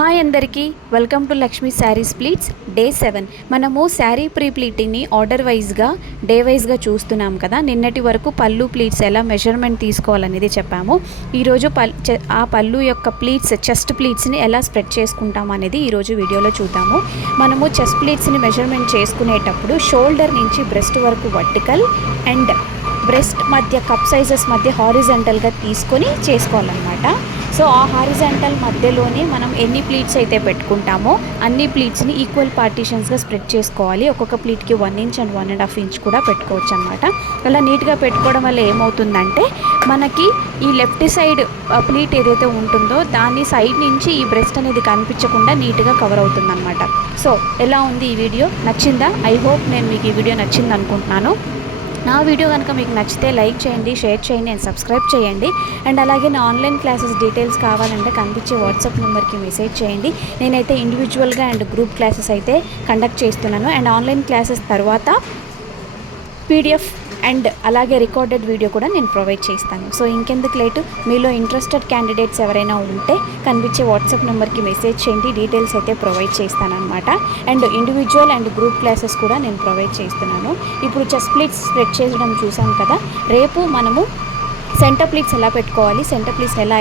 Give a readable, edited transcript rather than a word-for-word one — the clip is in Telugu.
హాయ్ అందరికీ welcome to Lakshmi saris pleats day 7. మనము శారీ ప్రీ ప్లీటింగ్ని ఆర్డర్ వైజ్గా డే వైజ్గా చూస్తున్నాం కదా. నిన్నటి వరకు పళ్ళు ప్లీట్స్ ఎలా మెజర్మెంట్ తీసుకోవాలనేది చెప్పాము. ఈరోజు ఆ పళ్ళు యొక్క ప్లీట్స్ చెస్ట్ ప్లీట్స్ని ఎలా స్ప్రెడ్ చేసుకుంటాం అనేది ఈరోజు వీడియోలో చూద్దాము. మనము చెస్ట్ ప్లీట్స్ని మెజర్మెంట్ చేసుకునేటప్పుడు షోల్డర్ నుంచి బ్రెస్ట్ వరకు వర్టికల్ అండ్ బ్రెస్ట్ మధ్య కప్ సైజెస్ మధ్య హారిజంటల్గా తీసుకొని చేసుకోవాలన్నమాట. సో ఆ హారిజంటల్ మధ్యలోనే మనం ఎన్ని ప్లీట్స్ అయితే పెట్టుకుంటామో అన్ని ప్లీట్స్ని ఈక్వల్ పార్టీషన్స్గా స్ప్రెడ్ చేసుకోవాలి. ఒక్కొక్క ప్లీట్కి 1 ఇంచ్ అండ్ 1.5 ఇంచ్ కూడా పెట్టుకోవచ్చు అనమాట. అలా నీట్గా పెట్టుకోవడం వల్ల ఏమవుతుందంటే మనకి ఈ లెఫ్ట్ సైడ్ ప్లీట్ ఏదైతే ఉంటుందో దాని సైడ్ నుంచి ఈ బ్రెస్ట్ అనేది కనిపించకుండా నీట్గా కవర్ అవుతుంది అనమాట. సో ఎలా ఉంది ఈ వీడియో? నచ్చిందా? ఐ హోప్ నేను మీకు ఈ వీడియో నచ్చింది అనుకుంటున్నాను. నా వీడియో కనుక మీకు నచ్చితే లైక్ చేయండి, షేర్ చేయండి అండ్ సబ్స్క్రైబ్ చేయండి. అండ్ అలాగే నా ఆన్లైన్ క్లాసెస్ డీటెయిల్స్ కావాలంటే కనిపించే వాట్సాప్ నెంబర్కి మెసేజ్ చేయండి. నేనైతే ఇండివిజువల్గా అండ్ గ్రూప్ క్లాసెస్ అయితే కండక్ట్ చేస్తున్నాను. అండ్ ఆన్లైన్ క్లాసెస్ తర్వాత పీడిఎఫ్ అండ్ అలాగే రికార్డెడ్ వీడియో కూడా నేను ప్రొవైడ్ చేస్తాను. సో ఇంకెందుకు లేటు, మీలో ఇంట్రెస్టెడ్ క్యాండిడేట్స్ ఎవరైనా ఉంటే కనిపించే వాట్సాప్ నెంబర్కి మెసేజ్ చేయండి. డీటెయిల్స్ అయితే ప్రొవైడ్ చేస్తాను అనమాట. And individual and group classes కూడా నేను ప్రొవైడ్ చేస్తున్నాను. ఇప్పుడు చెస్ట్ ప్లీట్స్ స్ప్రెడ్ చేయడం చూసాం కదా. రేపు మనము సెంటర్ ప్లీట్స్ ఎలా పెట్టుకోవాలి, సెంటర్ ప్లీట్స్ ఎలా